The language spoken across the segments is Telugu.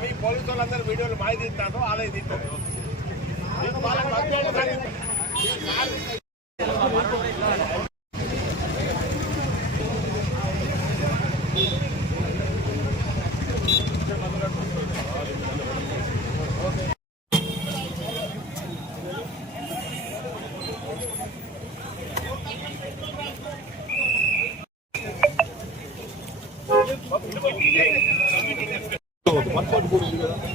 మీ పోలీసు వాళ్ళందరూ వీడియోలు మాయ తీస్తాను అలాగే తీస్తాను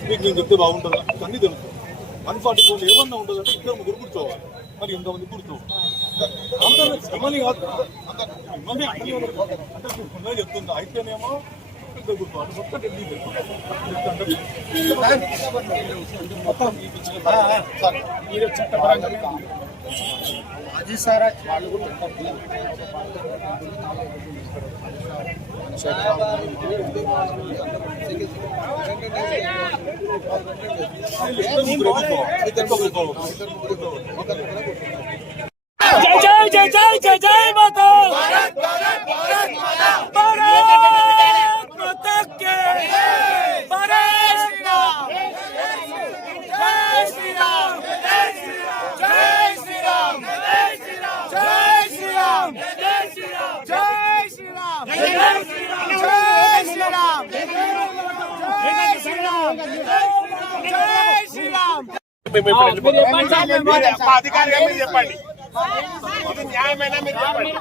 మీకు నేను చెప్తే బాగుంటుందా? అన్నీ తెలుసు. 144 ఏమన్నా ఉంటుందంటే ఇద్దరు ముగ్గురు కూర్చోవాలి, మరి ఇంతమంది కూర్చోవాలి. మిమ్మల్ని కాదు మిమ్మల్ని అంటే చెప్తుందా? అయితేనేమో ఇద్దరు కూర్చోవాలి. అది సార్ వాళ్ళు కూడా जय जय जय जय जय माता भारत माता के जय श्री राम जय श्री राम जय श्री राम जय श्री राम जय श्री राम जय श्री राम जय श्री राम जय श्री राम जय श्री राम जय श्री राम जय श्री राम అధికారిగా మీరు చెప్పండి, ఇది న్యాయమైన మీరు చెప్పండి.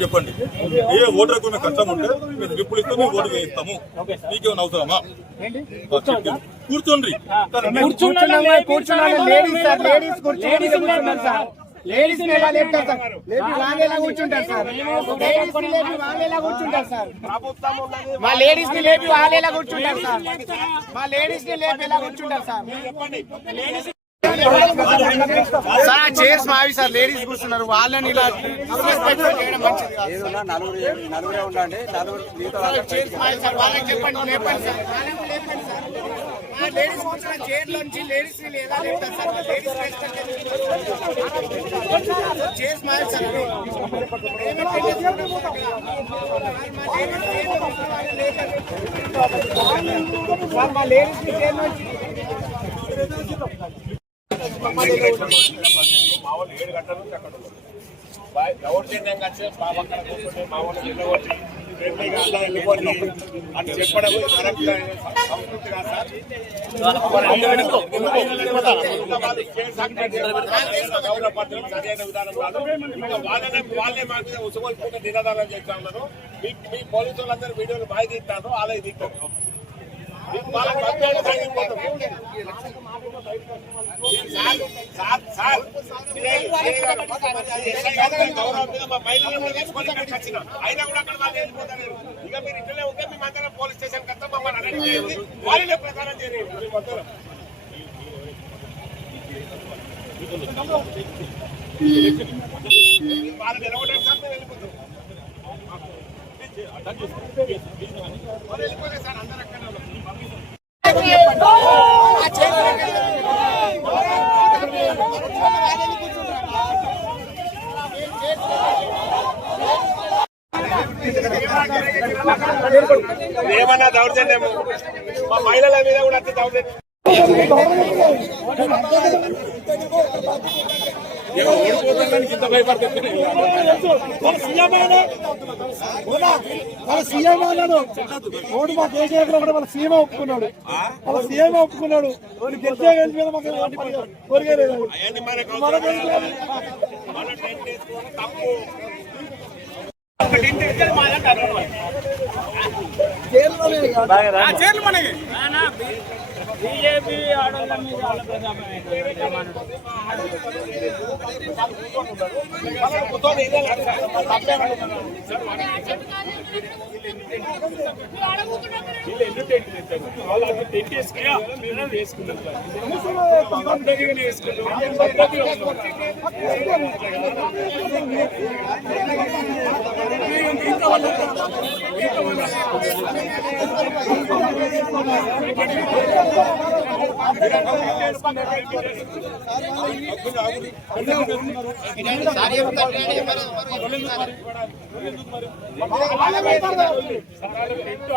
చెప్పండి, ఏ ఓటర్కు మేము కష్టం ఉంటే మేము స్లిప్పులు ఇస్తే మేము ఓటు వేయిస్తాము. మీకేమైనా అవసరమా? కూర్చోండి. లేడీస్ ఎలా లేపుతారు సార్? లేపి వాళ్ళేలా కూర్చుంటారు సార్? లేడీస్ ని లేపి వాళ్ళేలా కూర్చుంటారు సార్? మా లేడీస్ ని లేపి వాళ్ళేలా కూర్చుంటారు సార్? మా లేడీస్ ని లేపి ఎలా కూర్చుంటారు సార్? సార్ చైర్స్ మావి సార్, లేడీస్ కూర్చున్నారు, వాళ్ళని ఇలా చేయడం మంచిది కాదు. చైర్స్ మావి సార్, వాళ్ళకి చెప్పండి, లేపండి సార్, వాళ్ళకి లేపండి సార్. లేడీస్ కూర్చున్న చైర్ లోంచి లేడీస్ ని ఎలా లేపుతారు సార్? లేడీస్ చైర్స్ మావి సార్, మా లేడీస్ ని చైర్ నుంచి మామూలు 7 గంటల నుంచి అక్కడ దౌర్జన్యంగా మామూలు అని చెప్పడం కరెక్ట్ సంస్కృతి కాదు సార్. గౌరవ పద్ధతులు సరైన విధానం కాదు. ఇంకా వాళ్ళే మా మీద ఉసుగొల్పుగా నినాదాలు చేస్తా ఉన్నారు. మీ పోలీసు వాళ్ళందరూ వీడియోలు బాగా తీస్తాను అలాగే తీస్తాను. అయినా కూడా అక్కడ వాళ్ళు వెళ్ళిపోతారు. ఇక మీరు ఇంట్లో ఉంటే మేమందరం పోలీస్ స్టేషన్ కన్నా మమ్మల్ని అరెస్ట్ చేయండి, వాళ్ళే ప్రకారం చేయండి. వాళ్ళు నిలబడడం సార్ మేము వెళ్ళిపోతాం. వెళ్ళిపోలేదు సార్, అందరూ అక్కడ ఏమన్నా దౌర్జన్యం మా మహిళల మీద కూడా అంత దౌర్జన్యం. ఇంత భయపడుతుంది వాళ్ళ సీఎం అన్నాడు. ఓటు మా కేసీఆర్ కూడా వాళ్ళ సీఎం ఒప్పుకున్నాడు. వాళ్ళ సీఎం ఒప్పుకున్నాడు. గెలిచే గెలిచిన మాకు కోరికలేదు. చైర్లు మనకి బీజేపీ ఆడవాళ్ళ మీద వాళ్ళ ప్రజాపం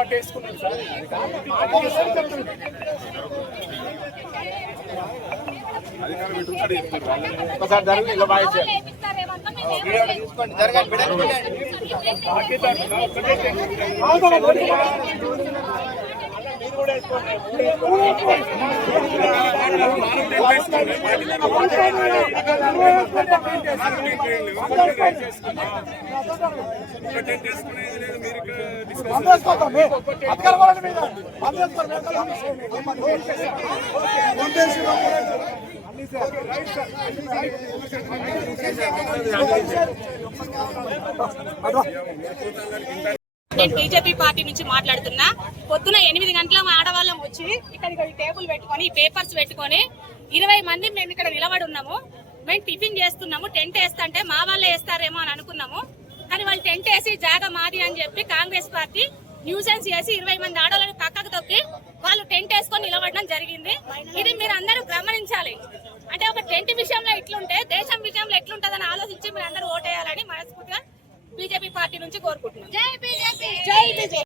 అట్టేసుకున్నాం సార్. ఒకసారి జరగదు ఇలా బాగా మీరు కూడా నేను బీజేపీ పార్టీ నుంచి మాట్లాడుతున్నా. పొద్దున 8 గంటల ఆడవాళ్ళం వచ్చి ఇక్కడ టేబుల్ పెట్టుకొని పేపర్స్ పెట్టుకొని 20 మంది మేము ఇక్కడ నిలబడి ఉన్నాము. మేము టిఫిన్ చేస్తున్నాము. టెంట్ వేస్తుంటే మా వాళ్ళే వేస్తారేమో అని అనుకున్నాము. కానీ వాళ్ళు టెంట్ వేసి జాగా మాది అని చెప్పి కాంగ్రెస్ పార్టీ న్యూసెన్స్ చేసి 20 మంది ఆడవాళ్ళని పక్కకు తొక్కి వాళ్ళు టెంట్ వేసుకొని నిలబడడం జరిగింది. ఇది మీరు అందరూ గమనించాలి. అంటే ఒక టెంట్ విషయంలో ఇట్లుంటే దేశం విషయంలో ఎట్లుంటుందని ఆలోచించి మీరు అందరూ ఓటేయాలని మనస్ఫూర్తిగా బీజేపీ పార్టీ నుంచి కోరుకుంటున్నాం. జై బీజేపీ.